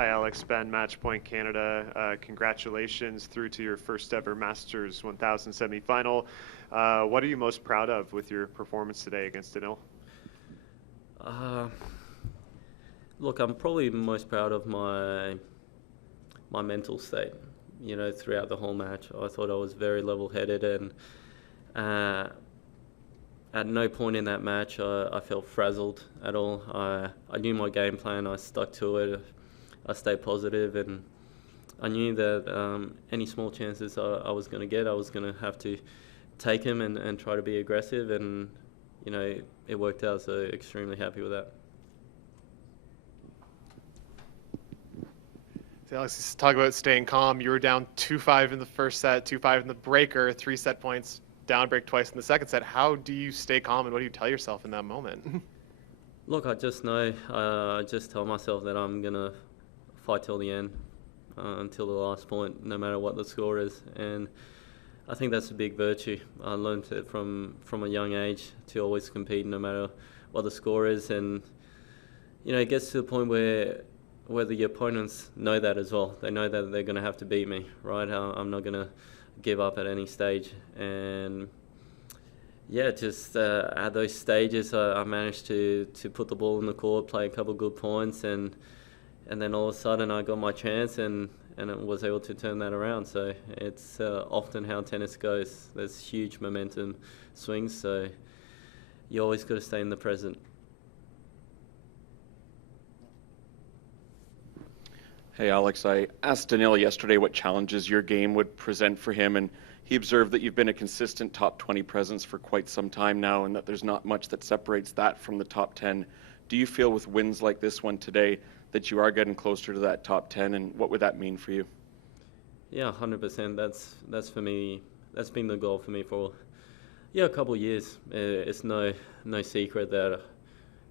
Hi, Alex. Ben, Match Point Canada. Congratulations through to your first ever Masters 1000 semifinal. What are you most proud of with your performance today against Danil? Uh, Look, I'm probably most proud of my mental state. You know, throughout the whole match, I thought I was very level-headed, and uh, at no point in that match I felt frazzled at all. I knew my game plan. I stuck to it. I stayed positive, and I knew that any small chances I was going to get, I was going to have to take them and try to be aggressive, and you know, it worked out. So extremely happy with that. So Alex, let's talk about staying calm. You were down 2-5 in the first set, 2-5 in the breaker, 3 set points, down break twice in the second set. How do you stay calm, and what do you tell yourself in that moment? Look, I just know. I just tell myself that I'm gonna fight till the end, until the last point, no matter what the score is. And I think that's a big virtue. I learned it from a young age to always compete, no matter what the score is. And you know, it gets to the point where the opponents know that as well. They know that they're going to have to beat me, right? I'm not going to give up at any stage. And yeah, just at those stages, I managed to put the ball in the court, play a couple of good points, and then all of a sudden I got my chance and it was able to turn that around. So it's often how tennis goes. There's huge momentum swings, so you always got to stay in the present. Hey Alex, I asked Danil yesterday what challenges your game would present for him, and he observed that you've been a consistent top 20 presence for quite some time now, and that there's not much that separates that from the top 10. Do you feel with wins like this one today that you are getting closer to that top 10, and what would that mean for you? Yeah, 100%. That's for me. That's been the goal for me for a couple of years. It's no secret that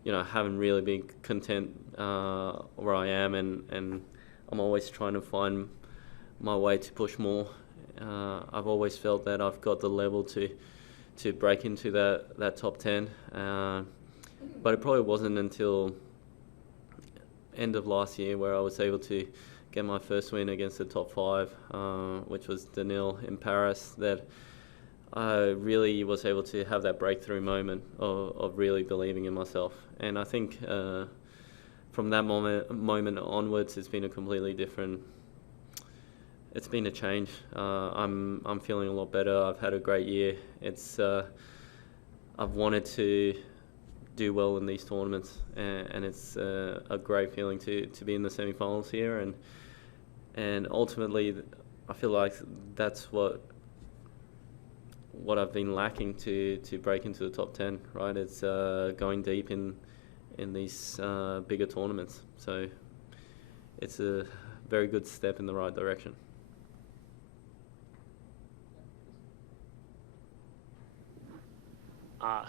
you know I haven't really been content where I am, and I'm always trying to find my way to push more. I've always felt that I've got the level to break into that top 10, but it probably wasn't until end of last year where I was able to get my first win against the top 5, which was Danil in Paris, that I really was able to have that breakthrough moment of really believing in myself. And I think from that moment onwards, it's been a completely different. It's been a change. I'm feeling a lot better. I've had a great year. I've wanted to do well in these tournaments, and it's a great feeling to be in the semi-finals here, and ultimately I feel like that's what I've been lacking to break into the top 10, right? It's going deep in these bigger tournaments, so it's a very good step in the right direction.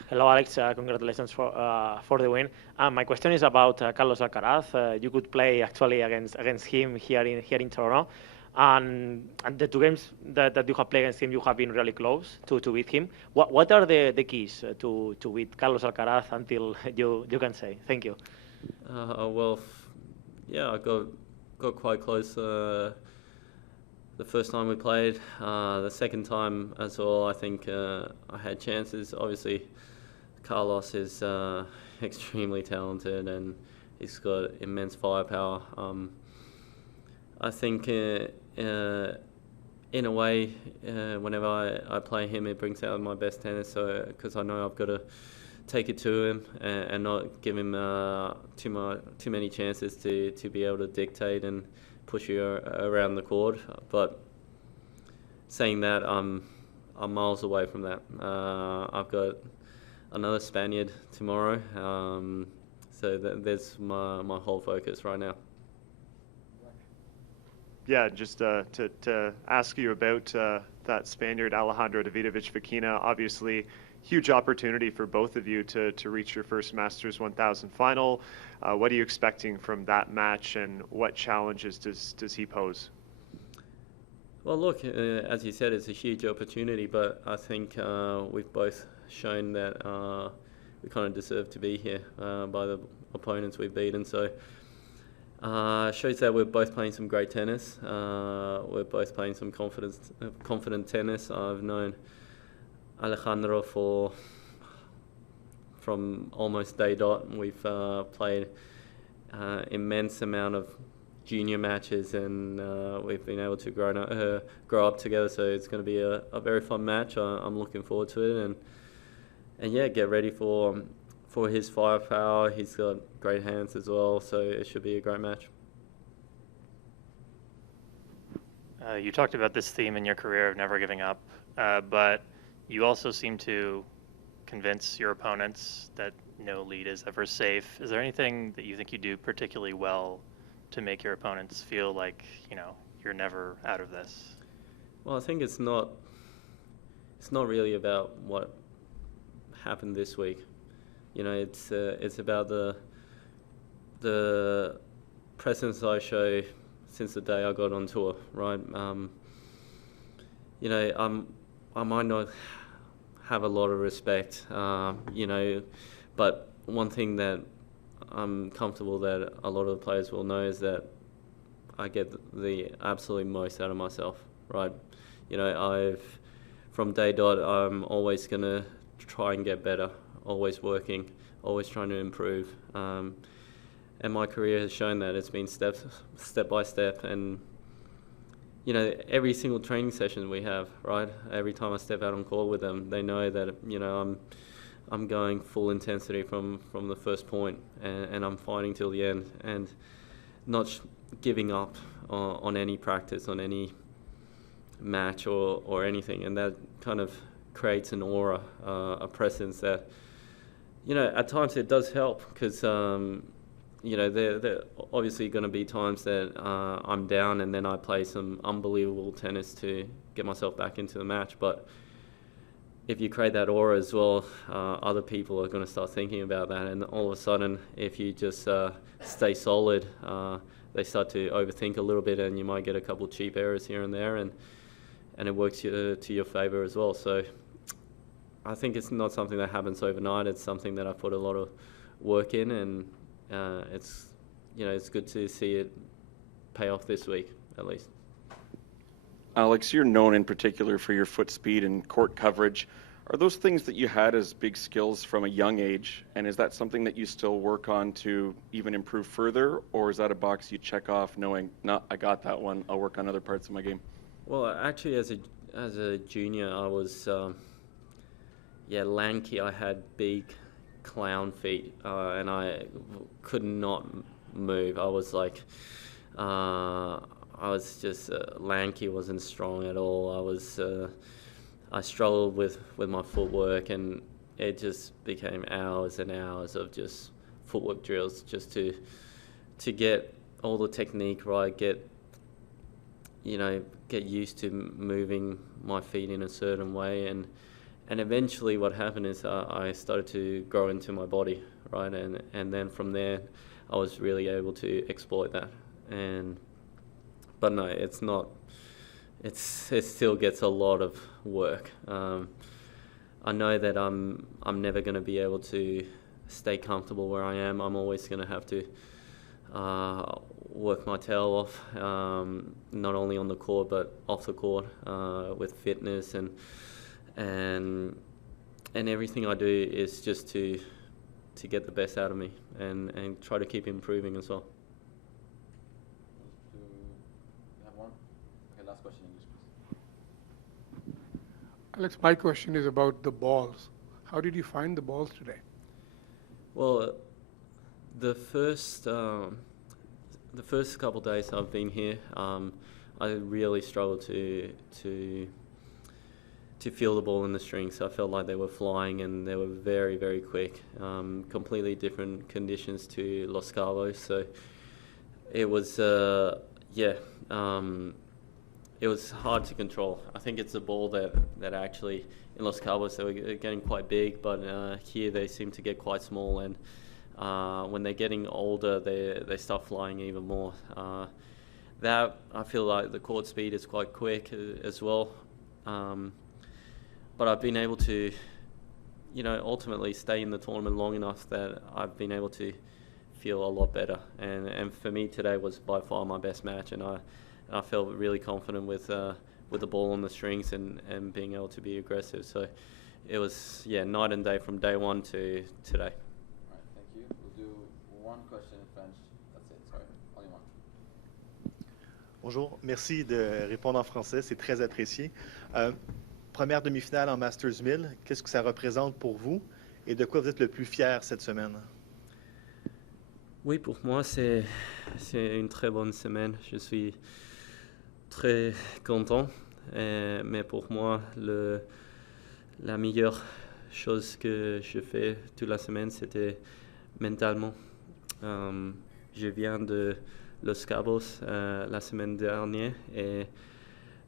Hello, Alex. Congratulations for the win. My question is about Carlos Alcaraz. You could play actually against him here in Toronto, and the 2 games that you have played against him, you have been really close to beat him. What are the keys to beat Carlos Alcaraz until you can say? Thank you. Well, yeah, I got quite close. The first time we played, the second time as well, I think I had chances. Obviously, Carlos is extremely talented and he's got immense firepower. I think in a way, whenever I play him, it brings out my best tennis. So because I know I've got to take it to him and not give him too many chances to be able to dictate and push you around the court. But saying that, I'm miles away from that. I've got another Spaniard tomorrow, so there's my whole focus right now. Yeah, just to ask you about that Spaniard, Alejandro Davidovich Fokina. Obviously, huge opportunity for both of you to reach your first Masters 1000 final. What are you expecting from that match, and what challenges does he pose? Well, look, as you said, it's a huge opportunity, but I think we've both shown that we kind of deserve to be here by the opponents we've beaten. So Shows that we're both playing some great tennis. We're both playing some confident tennis. I've known Alejandro from almost day dot. We've played immense amount of junior matches, and we've been able to grow up together. So it's going to be a very fun match. I'm looking forward to it, and yeah, get ready for his firepower. He's got great hands as well, so it should be a great match. You talked about this theme in your career of never giving up, but you also seem to convince your opponents that no lead is ever safe. Is there anything that you think you do particularly well to make your opponents feel like, you're never out of this? Well, I think it's not really about what happened this week. It's about the presence I show since the day I got on tour, right? I might not have a lot of respect, but one thing that I'm comfortable that a lot of the players will know is that I get the absolute most out of myself, right? From day dot, I'm always going to try and get better, always working, always trying to improve. And my career has shown that it's been step by step, and every single training session we have, right? Every time I step out on court with them, they know that I'm going full intensity from the first point, and I'm fighting till the end, and not giving up on any practice, on any match or anything, and that kind of creates an aura, a presence that at times it does help, because there obviously going to be times that I'm down and then I play some unbelievable tennis to get myself back into the match. But if you create that aura as well, other people are going to start thinking about that, and all of a sudden, if you just stay solid, they start to overthink a little bit, and you might get a couple of cheap errors here and there, and it works to your favor as well. So I think it's not something that happens overnight. It's something that I put a lot of work in, and it's good to see it pay off this week, at least. Alex, you're known in particular for your foot speed and court coverage. Are those things that you had as big skills from a young age, and is that something that you still work on to even improve further, or is that a box you check off knowing, no, I got that one, I'll work on other parts of my game? Well, actually, as a junior, I was lanky. I had big clown feet, and I could not move. I was like, I was just lanky, wasn't strong at all. I struggled with my footwork, and it just became hours and hours of just footwork drills just to get all the technique right, get used to moving my feet in a certain way, and eventually what happened is I started to grow into my body, right, and then from there I was really able to exploit that. But no, it's not. It still gets a lot of work. I know that I'm never going to be able to stay comfortable where I am. I'm always going to have to work my tail off, not only on the court but off the court, with fitness and everything I do is just to get the best out of me and try to keep improving as well. Last question, English, please. Alex, my question is about the balls. How did you find the balls today? Well, the first couple of days I've been here, I really struggled to feel the ball in the strings. I felt like they were flying, and they were very, very quick. Completely different conditions to Los Cabos, so it was it was hard to control. I think it's a ball that actually, in Los Cabos, they were getting quite big, but here they seem to get quite small, and when they're getting older, they start flying even more. That, I feel like the court speed is quite quick as well. But I've been able to, ultimately stay in the tournament long enough that I've been able to feel a lot better. And for me today was by far my best match, and I felt really confident with the ball on the strings and being able to be aggressive. So it was night and day from day one to today. All right, thank you. We'll do one question in French. That's it. Sorry, only one. Bonjour, merci de répondre en français, c'est très apprécié. Première demi-finale en Masters 1000, qu'est-ce que ça représente pour vous et de quoi vous êtes le plus fier cette semaine? Oui, pour moi, c'est une très bonne semaine. Je suis très content. Mais pour moi, la meilleure chose que je fais toute la semaine, c'était mentalement. Je viens de Los Cabos la semaine dernière et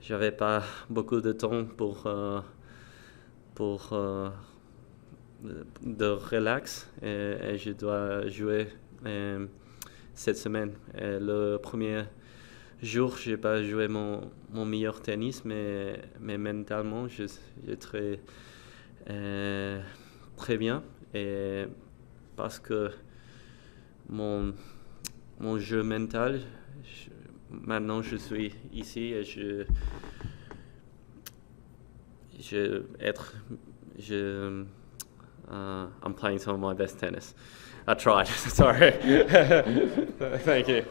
j'avais pas beaucoup de temps pour de relax et je dois jouer cette semaine. Et le premier jour, j'ai pas joué mon meilleur tennis, mais mentalement, j'ai très bien. Et parce que mon jeu mental, maintenant je suis ici et I'm playing some of my best tennis. I tried. Sorry. Thank you.